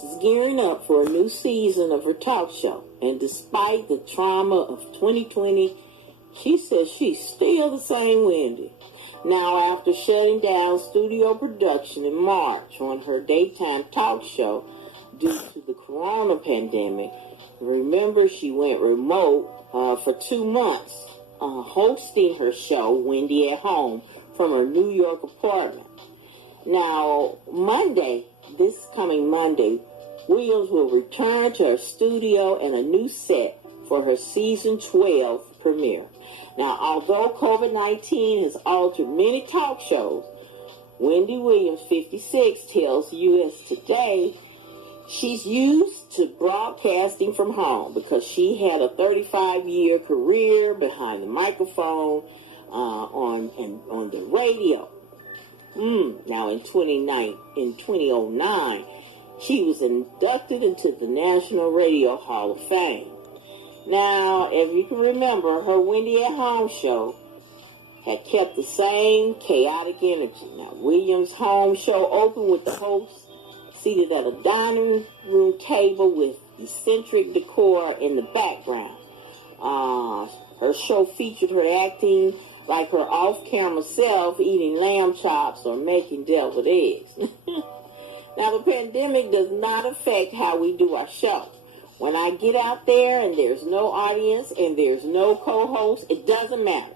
is gearing up for a new season of her talk show, and despite the trauma of 2020, she says she's still the same Wendy. Now, after shutting down studio production in March on her daytime talk show due to the corona pandemic, remember she went remote for 2 months, hosting her show, Wendy at Home, from her New York apartment. Now, this coming Monday, Williams will return to her studio and a new set for her season 12 premiere. Now, although COVID-19 has altered many talk shows, Wendy Williams, 56, tells U.S. Today she's used to broadcasting from home because she had a 35-year career behind the microphone on the radio. Now, in 2009, she was inducted into the National Radio Hall of Fame. Now, if you can remember, her Wendy at Home show had kept the same chaotic energy. Now, Williams' home show opened with the host seated at a dining room table with eccentric decor in the background. Her show featured her acting like her off-camera self, eating lamb chops or making deviled eggs. Now, the pandemic does not affect how we do our show. When I get out there and there's no audience and there's no co-host, it doesn't matter.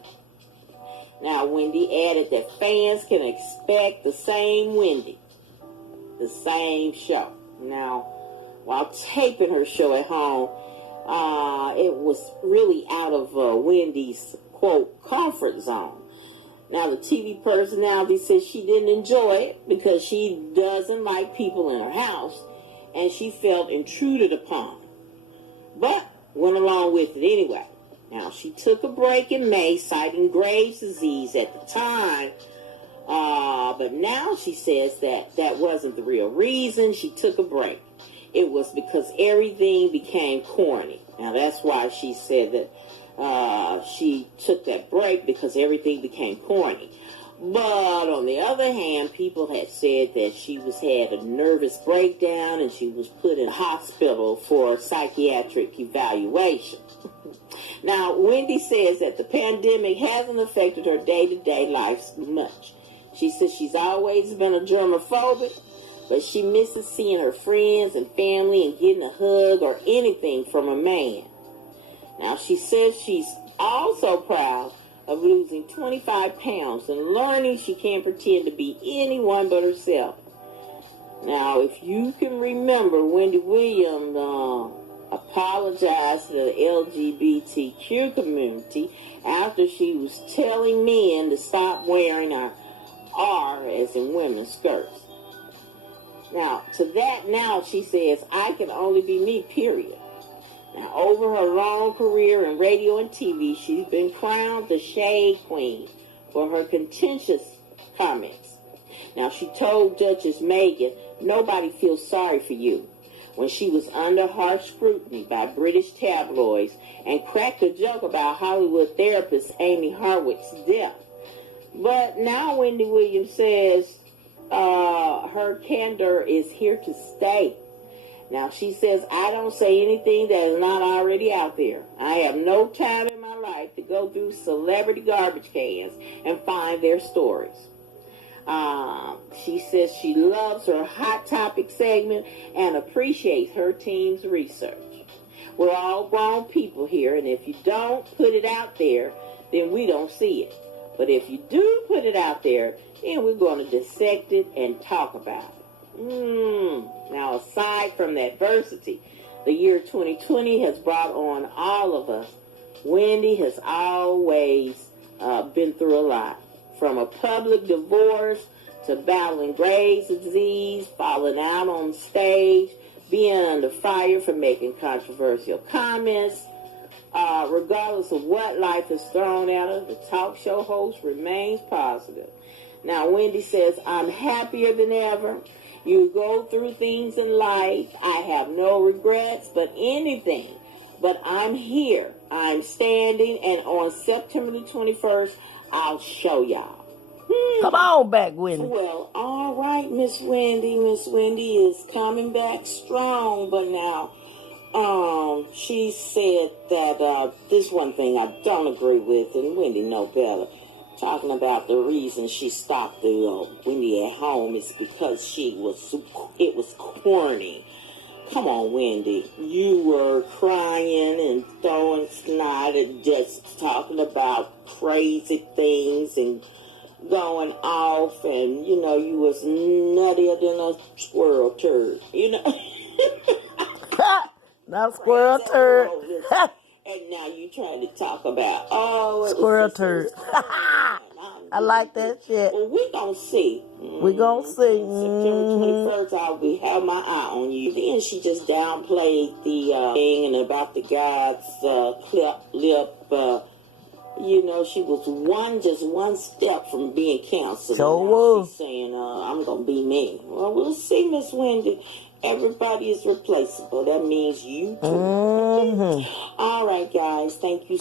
Now, Wendy added that fans can expect the same Wendy, the same show. Now, while taping her show at home, it was really out of Wendy's, quote, comfort zone. Now, the TV personality says she didn't enjoy it because she doesn't like people in her house and she felt intruded upon, but went along with it anyway. Now, she took a break in May, citing Graves' disease at the time, but now she says that wasn't the real reason she took a break. It was because everything became corny. Now, that's why she said that she took that break, because everything became corny. But on the other hand, people had said that she had a nervous breakdown and she was put in hospital for psychiatric evaluation. Now, Wendy says that the pandemic hasn't affected her day-to-day life much. She says she's always been a germaphobic, but she misses seeing her friends and family and getting a hug or anything from a man. Now, she says she's also proud of losing 25 pounds and learning she can't pretend to be anyone but herself. Now, if you can remember, Wendy Williams apologized to the LGBTQ community after she was telling men to stop wearing our R as in women's skirts. Now, to that now she says, I can only be me, period. Now, over her long career in radio and TV, she's been crowned the Shade Queen for her contentious comments. Now, she told Duchess Meghan, nobody feels sorry for you, when she was under harsh scrutiny by British tabloids and cracked a joke about Hollywood therapist Amy Harwick's death. But now Wendy Williams says her candor is here to stay. Now, she says, I don't say anything that is not already out there. I have no time in my life to go through celebrity garbage cans and find their stories. She says she loves her Hot Topic segment and appreciates her team's research. We're all grown people here, and if you don't put it out there, then we don't see it. But if you do put it out there, then we're going to dissect it and talk about it. Now, aside from the adversity the year 2020 has brought on all of us, Wendy has always been through a lot. From a public divorce to battling Graves' disease, falling out on stage, being under fire for making controversial comments. Regardless of what life has thrown at her, the talk show host remains positive. Now, Wendy says, I'm happier than ever. You go through things in life. I have no regrets, but anything. But I'm here. I'm standing, and on September the 21st, I'll show y'all. Come on back, Wendy. Well, all right, Miss Wendy. Miss Wendy is coming back strong, but now, she said that this one thing I don't agree with, and Wendy know better. Talking about the reason she stopped the Wendy at Home is because it was corny. Come on, Wendy. You were crying and throwing snot and just talking about crazy things and going off, and you was nuttier than a squirrel turd, Not squirrel turd. And now you trying to talk about Squirrel turd. I like that shit. Well, we gonna see. We gonna see. September 21st, I'll have my eye on you. Then she just downplayed the thing and about the guy's lip. She was just one step from being canceled. So was. She's saying, I'm gonna be me. Well, we'll see, Miss Wendy. Everybody is replaceable. That means you too. All right, guys. Thank you.